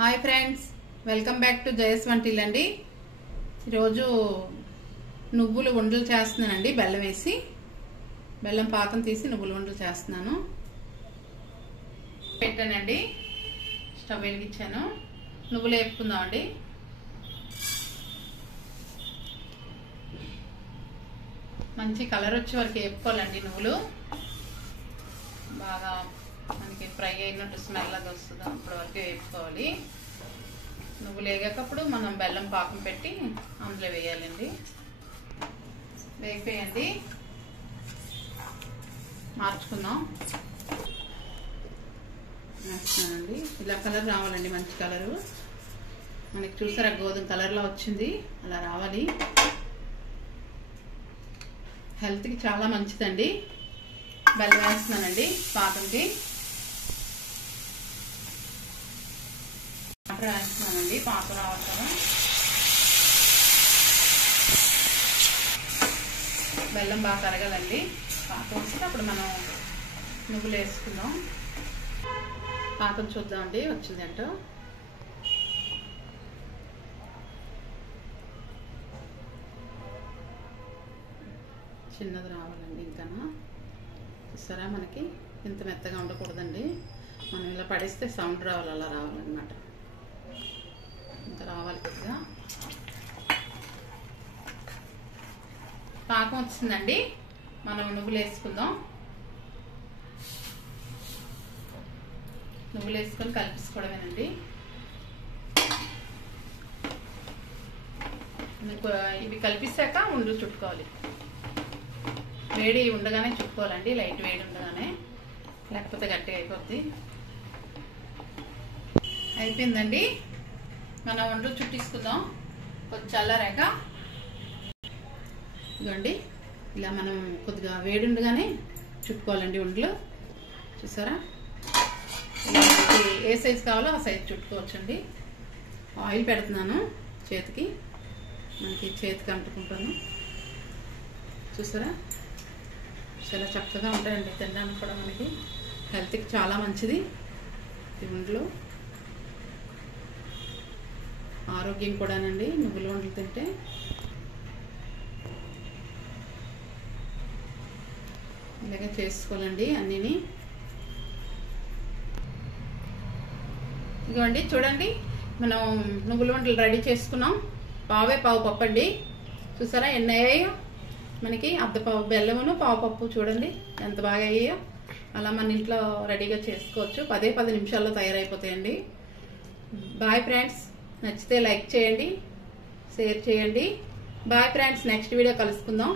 Hi friends, welcome back to జయస్ వంటిల్ అండి. ఈరోజు నువ్వులు ఉండలు చేస్తున్నానండి. బెల్లం వేసి బెల్లం పాకం తీసి నువ్వుల ఉండలు చేస్తున్నాను. పెట్టానండి, స్టవ్ వెలిగించాను. నువ్వులు వేపుకుందామండి. మంచి కలర్ వచ్చే వరకు వేపుకోవాలండి. నువ్వులు బాగా మనకి ఫ్రై అయినట్టు స్మెల్ అది వస్తుంది, అప్పటి వరకు వేపుకోవాలి. నువ్వులు వేగేటప్పుడు మనం బెల్లం పాకం పెట్టి అందులో వేయాలండి. వేగిపోయండి, మార్చుకుందాం. వేస్తున్నానండి. ఇలా కలర్ రావాలండి, మంచి కలరు. మనకి చూసారా గోధుమ కలర్లో వచ్చింది, అలా రావాలి. హెల్త్కి చాలా మంచిదండి. బెల్లం వేస్తున్నానండి పాకంకి. వాటర్ వేస్తున్నానండి పాకం రావాలి కదా. బెల్లం బాగా కరగాలండి. పాకం వస్తే అప్పుడు మనం నువ్వులు వేసుకుందాం. పాకం చూద్దామండి వచ్చిందంటో. చిన్నది రావాలండి. ఇంకా చూసారా, మనకి ఇంత మెత్తగా ఉండకూడదండి. మనం ఇలా పడేస్తే సౌండ్ రావాలి, అలా రావాలన్నమాట. ఇంత రావాలి కొద్దిగా. పాకం వచ్చిందండి, మనం నువ్వులు వేసుకుందాం. నువ్వులు వేసుకొని కలిపేసుకోవడమేనండి. ఇవి కలిపిస్తాక ఉండలు చుట్టుకోవాలి. వేడి ఉండగానే చుట్టుకోవాలండి, లైట్ వేడి ఉండగానే, లేకపోతే గట్టిగా అయిపోద్ది. అయిపోయిందండి, మనం ఉండలు చుట్టించుకుందాం. కొంచెం చల్లారాక ఇదిగోండి, ఇలా మనం కొద్దిగా వేడి ఉండగానే చుట్టుకోవాలండి ఉండలు. చూసారా, ఏ సైజు కావాలో ఆ సైజు చుట్టుకోవచ్చండి. ఆయిల్ పెడుతున్నాను చేతికి, మనకి చేతికి అంటుకుంటాను. చూసారా, చాలా చక్కగా ఉంటాయండి. తినడానికి కూడా మనకి హెల్త్కి చాలా మంచిది. ఈ ఉండలు ఆరోగ్యం కూడానండి. నువ్వుల ఉండలు తింటే ఇలాగే చేసుకోవాలండి అన్నీని. ఇదిగోండి చూడండి, మనం నువ్వుల ఉండలు రెడీ చేసుకున్నాం. పావు పప్పు అండి. చూసారా ఎన్ని అయ్యాయో మనకి. అర్ధపావు బెల్లమును పావు పప్పు చూడండి ఎంత బాగా అయ్యాయో. అలా మన ఇంట్లో రెడీగా చేసుకోవచ్చు. 10 నిమిషాల్లో తయారైపోతాయండి. బాయ్ ఫ్రెండ్స్, నచ్చితే లైక్ చేయండి, షేర్ చేయండి. బాయ్ ఫ్రెండ్స్, నెక్స్ట్ వీడియో కలుసుకుందాం.